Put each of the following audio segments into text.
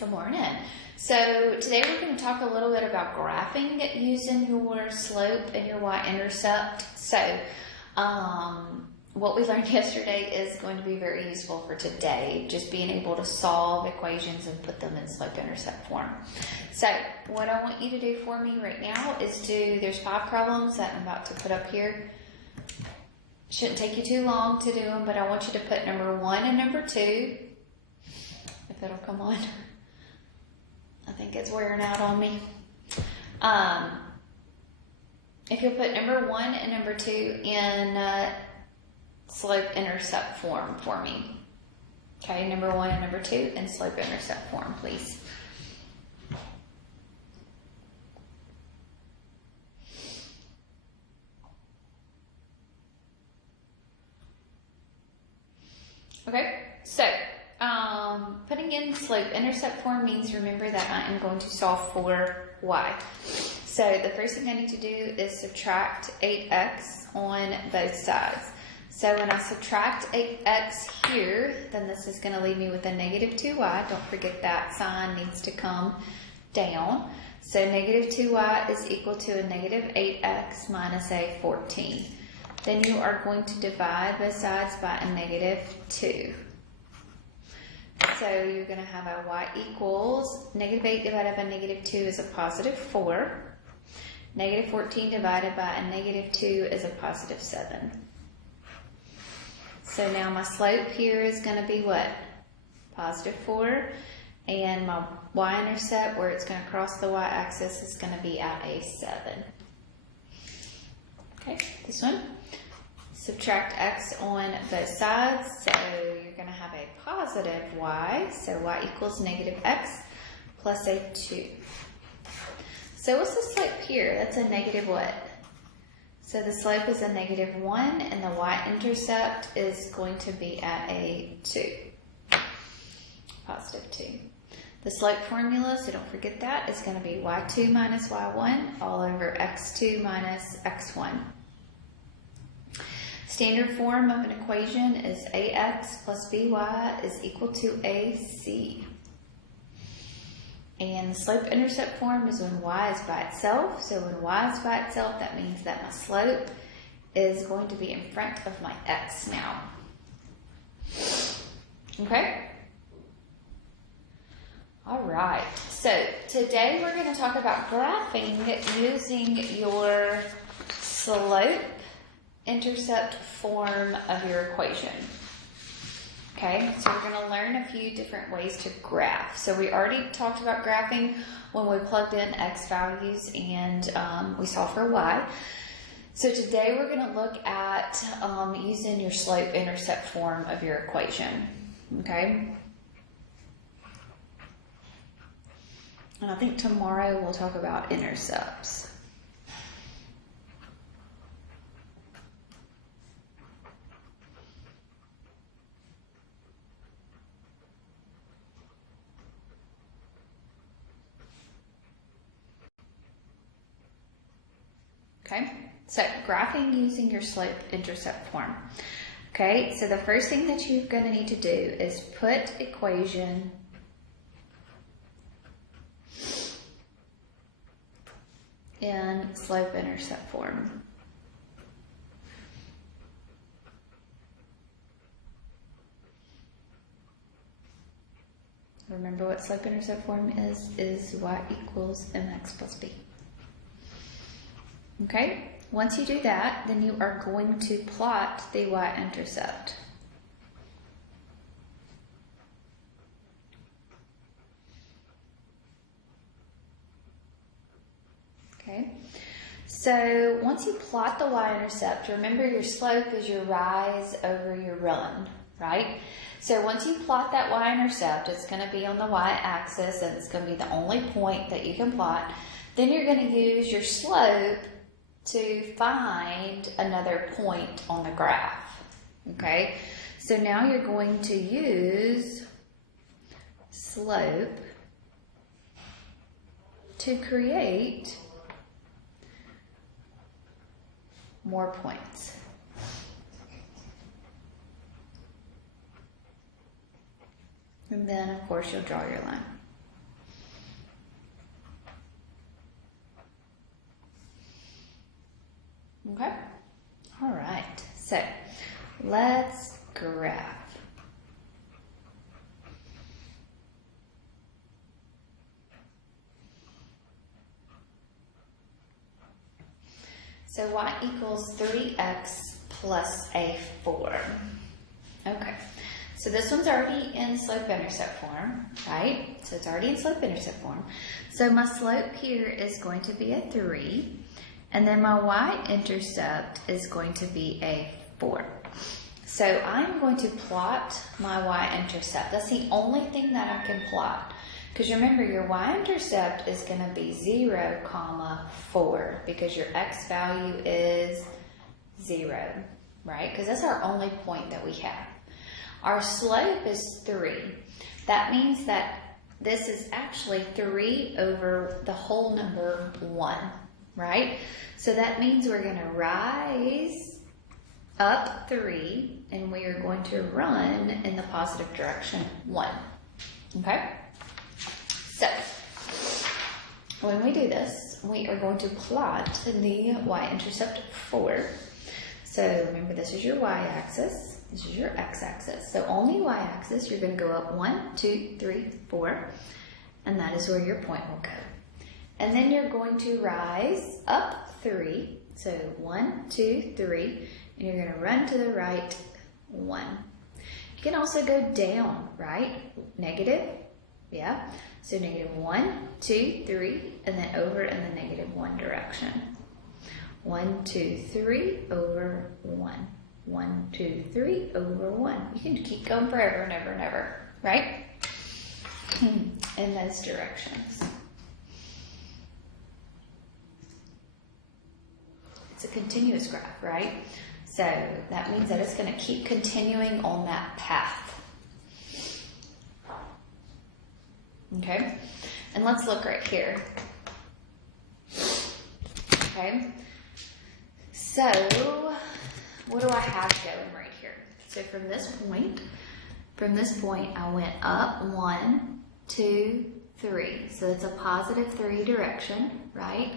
Good morning. So today we're going to talk a little bit about graphing using your slope and your Y-intercept. So what we learned yesterday is going to be very useful for today, just being able to solve equations and put them in slope-intercept form. So what I want you to do for me right now is there's 5 problems that I'm about to put up here. Shouldn't take you too long to do them, but I want you to put number 1 and number 2, if it'll come on. I think it's wearing out on me. If you'll put number 1 and number 2 in slope-intercept form for me. Okay, number 1 and number 2 in slope-intercept form, please. Okay, so putting in slope-intercept form means, remember, that I am going to solve for y. So the first thing I need to do is subtract 8x on both sides. So when I subtract 8x here, then this is going to leave me with a negative 2y. Don't forget that sign needs to come down. So negative 2y is equal to a negative 8x minus a 14. Then you are going to divide both sides by a negative 2. So you're going to have a y equals negative 8 divided by negative 2 is a positive 4. Negative 14 divided by a negative 2 is a positive 7. So now my slope here is going to be what? Positive 4. And my y-intercept, where it's going to cross the y-axis, is going to be at a 7. Okay, this one. Subtract x on both sides, so you're going to have a positive y, so y equals negative x plus a 2. So what's the slope here? That's a negative what? So the slope is a negative 1, and the y-intercept is going to be at a 2, positive 2. The slope formula, so don't forget that, is going to be y2 minus y1 all over x2 minus x1. Standard form of an equation is ax plus by is equal to ac. And the slope-intercept form is when y is by itself. So when y is by itself, that means that my slope is going to be in front of my x now. Okay? All right. So today we're going to talk about graphing using your slope-intercept form of your equation. Okay, so we're going to learn a few different ways to graph. So we already talked about graphing when we plugged in x values and we solved for y. So today we're going to look at using your slope-intercept form of your equation. Okay. And I think tomorrow we'll talk about intercepts. Okay, so graphing using your slope-intercept form. Okay, so the first thing that you're going to need to do is put equation in slope-intercept form. Remember what slope-intercept form is y equals mx plus b. Okay, once you do that, then you are going to plot the y-intercept. Okay, so once you plot the y-intercept, remember your slope is your rise over your run, right? So once you plot that y-intercept, it's going to be on the y-axis, and it's going to be the only point that you can plot. Then you're going to use your slope to find another point on the graph. Okay, so now you're going to use slope to create more points. And then, of course, you'll draw your line. So let's graph. So y equals 3x plus a 4. Okay, so this one's already in slope-intercept form, right? So it's already in slope-intercept form. So my slope here is going to be a 3, and then my y-intercept is going to be a 4. So I'm going to plot my y-intercept. That's the only thing that I can plot. Because remember, your y-intercept is going to be 0, 4, because your x value is 0, right? Because that's our only point that we have. Our slope is 3. That means that this is actually 3 over the whole number 1, right? So that means we're going to rise up 3, and we are going to run in the positive direction 1, okay? So, when we do this, we are going to plot the y-intercept 4. So remember, this is your y-axis, this is your x-axis. So on the y-axis, you're going to go up 1, 2, 3, 4, and that is where your point will go. And then you're going to rise up 3, so 1, 2, 3, and you're going to run to the right 1. You can also go down, right? Negative, yeah. So negative 1, 2, 3, and then over in the negative 1 direction. 1, 2, 3, over 1. 1, 2, 3, over 1. You can keep going forever and ever and ever, right? In those directions. It's a continuous graph, right? So that means that it's going to keep continuing on that path. Okay, and let's look right here. Okay, so what do I have going right here? So from this point, I went up 1, 2, 3. So it's a positive 3 direction, right?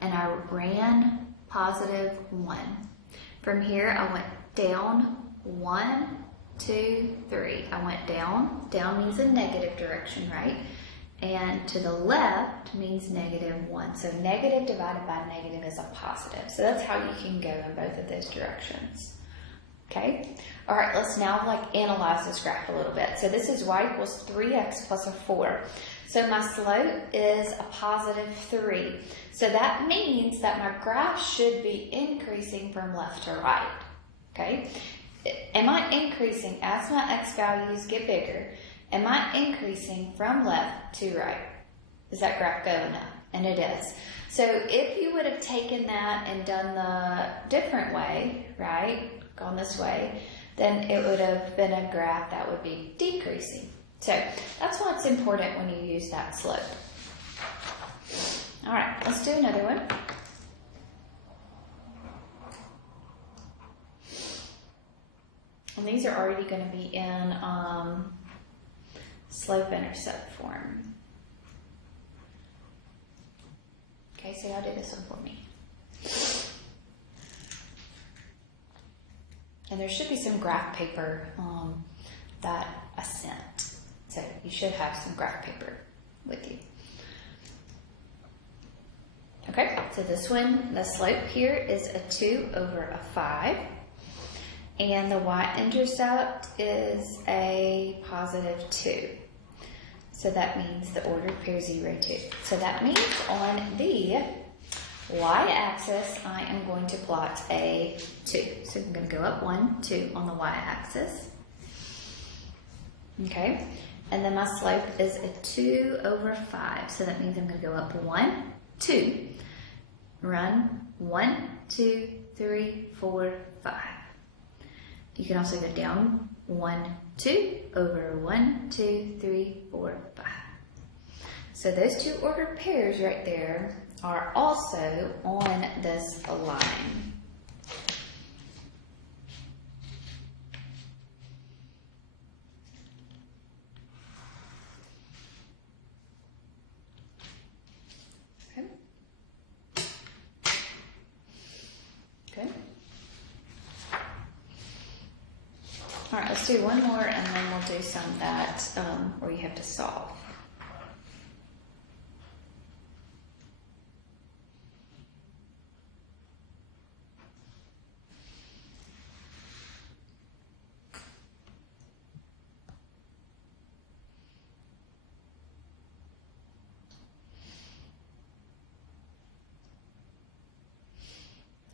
And I ran positive 1. From here, I went down 1, 2, 3. I went down. Down means a negative direction, right? And to the left means negative 1. So negative divided by negative is a positive. So that's how you can go in both of those directions. Okay? All right, let's now analyze this graph a little bit. So this is y equals 3x plus a 4. So my slope is a positive 3. So that means that my graph should be increasing from left to right. Okay? Am I increasing as my x values get bigger? Am I increasing from left to right? Is that graph going up? And it is. So if you would have taken that and done the different way, right, gone this way, then it would have been a graph that would be decreasing. So that's why it's important when you use that slope. All right, let's do another one. And these are already going to be in slope-intercept form. Okay, so y'all do this one for me. And there should be some graph paper that I sent. So you should have some graph paper with you. Okay, so this one, the slope here is a 2 over a 5. And the y-intercept is a positive 2. So that means the ordered pair 0, 2. So that means on the y-axis, I am going to plot a 2. So I'm going to go up 1, 2 on the y-axis. Okay, and then my slope is a 2 over 5. So that means I'm going to go up 1, 2. Run 1, 2, 3, 4, 5. You can also go down 1, 2 over 1, 2, 3, 4, 5. So those two ordered pairs right there are also on this line. Okay. Good. All right, let's do one more and then we'll do some that where you have to solve.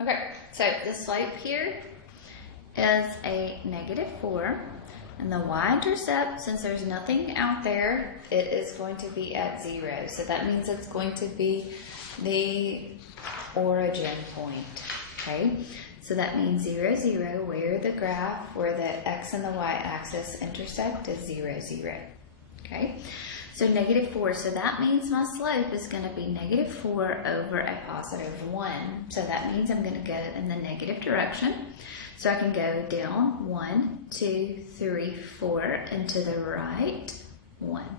Okay, so the slope here is a -4, and the y-intercept, since there's nothing out there, it is going to be at 0. So that means it's going to be the origin point, okay? So that means 0, 0, where the x and the y-axis intersect is 0, 0, okay? So -4, so that means my slope is going to be -4 over a +1. So that means I'm going to go in the negative direction. So I can go down 1, 2, 3, 4, and to the right, 1.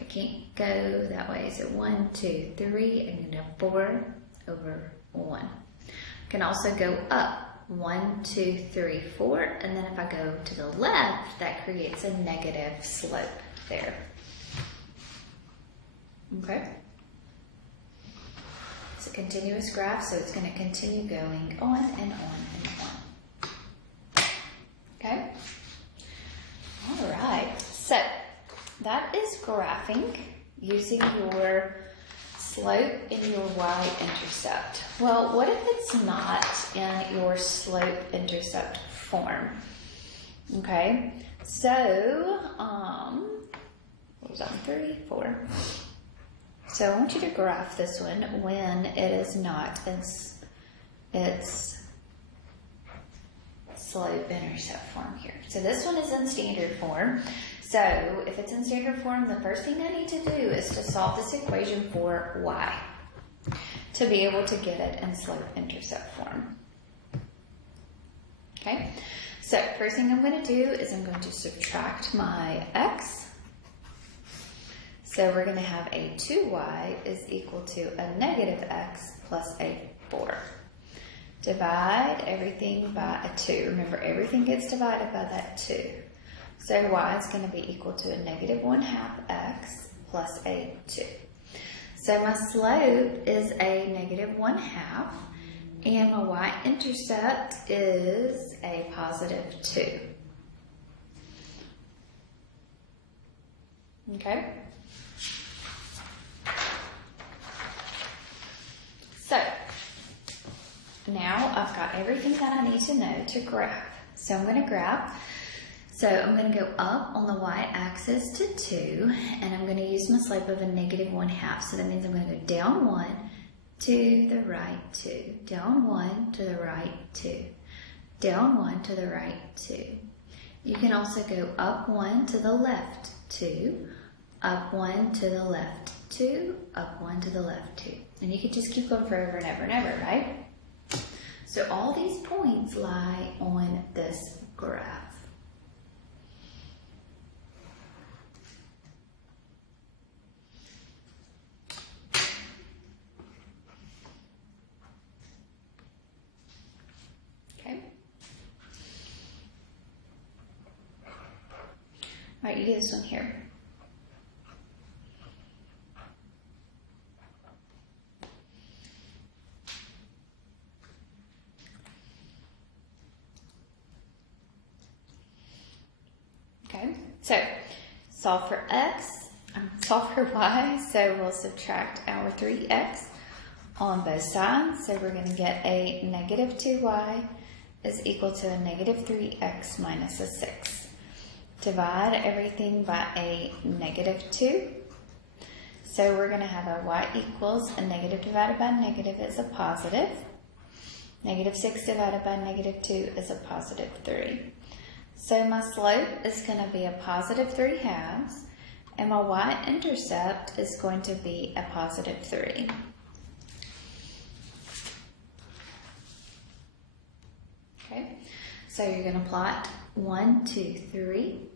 I can't go that way. So 1, 2, 3, and then 4 over 1. I can also go up 1, 2, 3, 4, and then if I go to the left, that creates a negative slope there. Okay. It's a continuous graph, so it's going to continue going on and on and on. Okay? All right. So that is graphing using your slope in your y-intercept. Well, what if it's not in your slope-intercept form? Okay. So, what was that? 3, 4. So I want you to graph this one when it is not in its slope-intercept form here. So this one is in standard form. So if it's in standard form, the first thing I need to do is to solve this equation for y to be able to get it in slope-intercept form. Okay, so first thing I'm going to do is I'm going to subtract my x. So we're going to have a 2y is equal to a -x plus a 4. Divide everything by a 2. Remember, everything gets divided by that 2. So y is going to be equal to a -1/2 x plus a 2. So my slope is a -1/2, and my y-intercept is a +2. Okay? So, now I've got everything that I need to know to graph. So I'm going to graph. So I'm going to go up on the y-axis to 2, and I'm going to use my slope of a -1/2. So that means I'm going to go down 1 to the right 2, down 1 to the right 2, down 1 to the right 2. You can also go up 1 to the left 2, up 1 to the left 2, up 1 to the left 2. And you can just keep going forever and ever and ever, right? So all these points lie on this graph. Okay. All right, you get this one here. Okay, so solve for solve for y, so we'll subtract our 3x on both sides. So we're going to get a -2y is equal to a -3x minus a 6. Divide everything by a -2. So we're going to have a y equals a negative divided by negative is a positive. -6 divided by -2 is a +3. So my slope is going to be a +3/2, and my y-intercept is going to be a +3. Okay, so you're going to plot 1, 2, 3,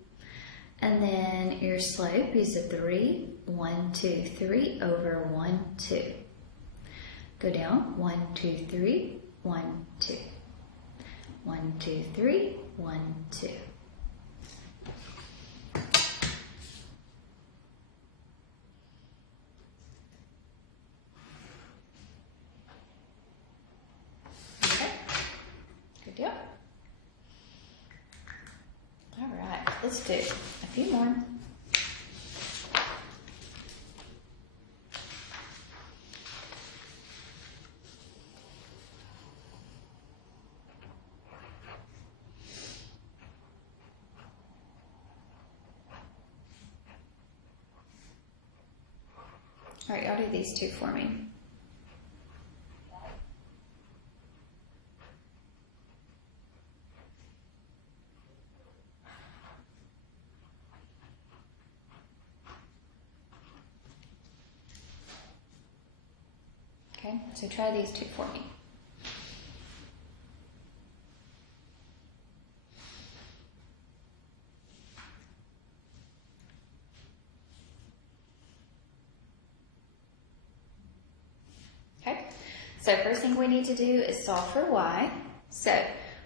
and then your slope is a 3, 1, 2, 3 over 1, 2. Go down 1, 2, 3, 1, 2. 1, 2, 3, 1, 2. Okay, good deal. All right, let's do a few more. All right, y'all do these two for me. Okay, so try these two for me. Okay, so first thing we need to do is solve for y. So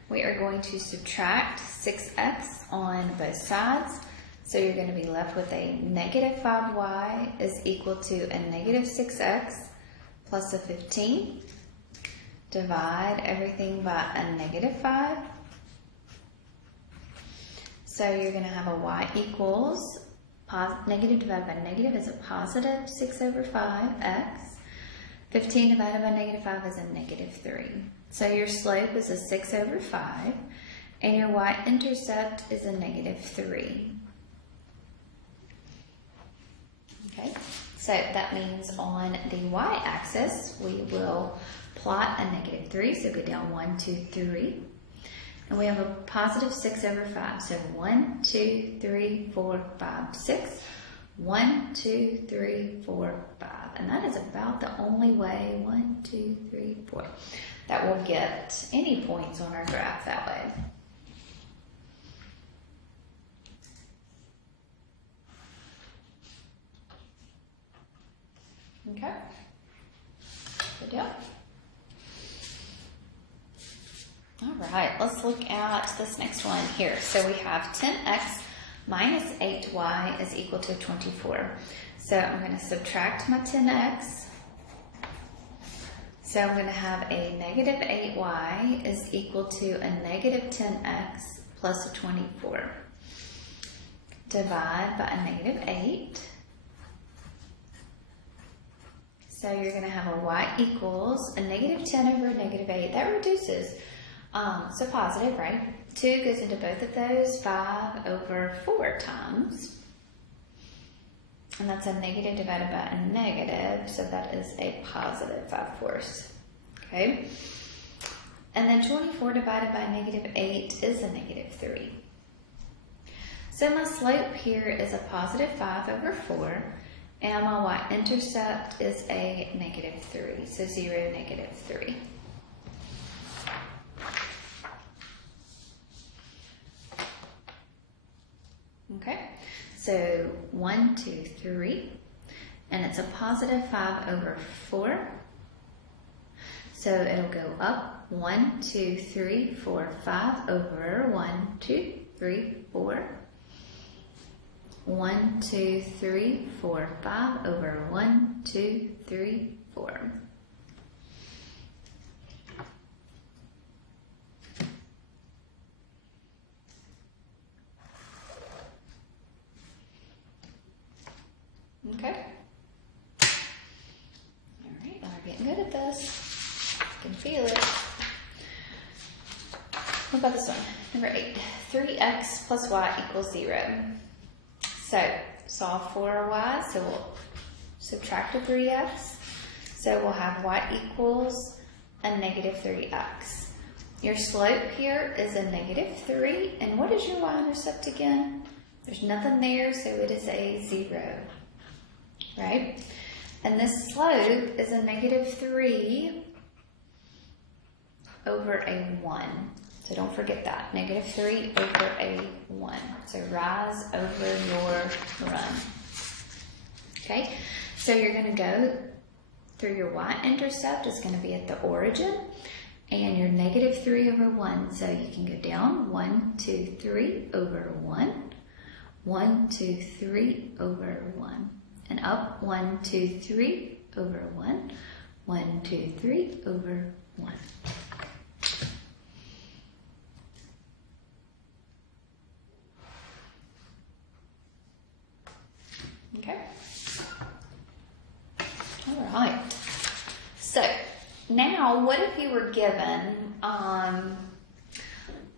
we are going to subtract 6x on both sides. So you're going to be left with a negative 5y is equal to a negative 6x plus a 15. Divide everything by a negative 5. So you're going to have a y equals, negative divided by negative is a positive 6 over 5x. 15 divided by negative 5 is a negative 3. So your slope is a 6 over 5, and your y-intercept is a negative 3. Okay, so that means on the y-axis, we will plot a negative 3, so go down 1, 2, 3. And we have a positive 6 over 5, so 1, 2, 3, 4, 5, 6. 1, 2, 3, 4, 5. And that is about the only way, 1, 2, 3, 4, that we'll get any points on our graph that way. Okay, good deal. All right, let's look at this next one here. So we have 10x minus 8y is equal to 24. So I'm going to subtract my 10x. So I'm going to have a negative 8y is equal to a negative 10x plus a 24. Divide by a negative 8. So you're going to have a y equals a negative 10 over a negative 8. That reduces. So positive, right? 2 goes into both of those, 5 over 4 times. And that's a negative divided by a negative, so that is a positive 5/4. Okay? And then 24 divided by negative 8 is a negative 3. So my slope here is a positive 5 over 4, and my y-intercept is a negative 3, so 0, negative 3. Okay, so 1, 2, 3, and it's a positive 5 over 4. So it'll go up 1, 2, 3, 4, 5 over 1, 2, 3, 4. 1, 2, 3, 4, 5 over 1, 2, 3, 4. Okay. All right, now we're getting good at this. I can feel it. What about this one? Number 8. 3x plus y equals 0. So, solve for y, so we'll subtract a 3x. So we'll have y equals a negative 3x. Your slope here is a negative 3. And what is your y-intercept again? There's nothing there, so it is a 0. Right? And this slope is a negative 3 over a 1. So don't forget that. Negative 3 over a 1. So rise over your run. Okay? So you're going to go through your y-intercept. It's going to be at the origin. and you're negative 3 over 1. So you can go down 1, 2, 3 over 1, 1, 2, 3 over 1, and up 1, 2, 3 over 1, 1, 2, 3 over 1. Okay. All right. So now, what if you were given,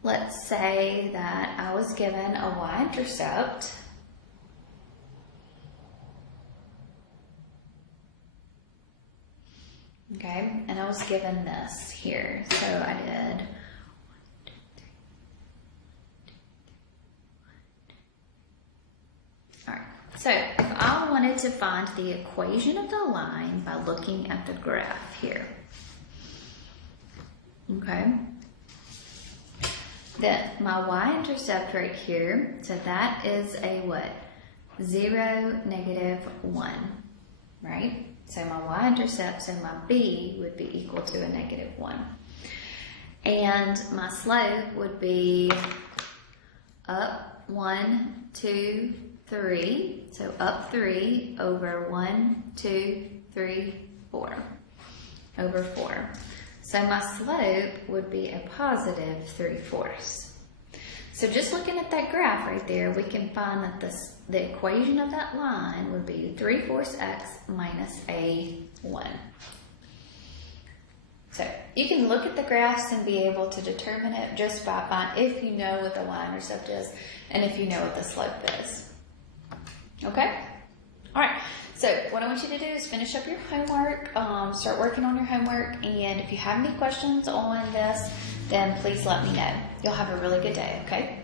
let's say that I was given a Y-intercept, okay, and I was given this here. So I did 1, 2, 3. All right. So if I wanted to find the equation of the line by looking at the graph here, okay, then my Y-intercept right here, so that is a what? 0, negative 1, right? So my Y-intercept, so my B would be equal to a negative 1. And my slope would be up 1, 2, 3. So up 3 over 1, 2, 3, 4. Over 4. So my slope would be a positive 3/4. So just looking at that graph right there, we can find that the equation of that line would be 3/4 x minus a1. So you can look at the graphs and be able to determine it just by if you know what the Y-intercept is and if you know what the slope is. Okay? All right. So what I want you to do is finish up your homework, start working on your homework, and if you have any questions on this, then please let me know. You'll have a really good day, okay?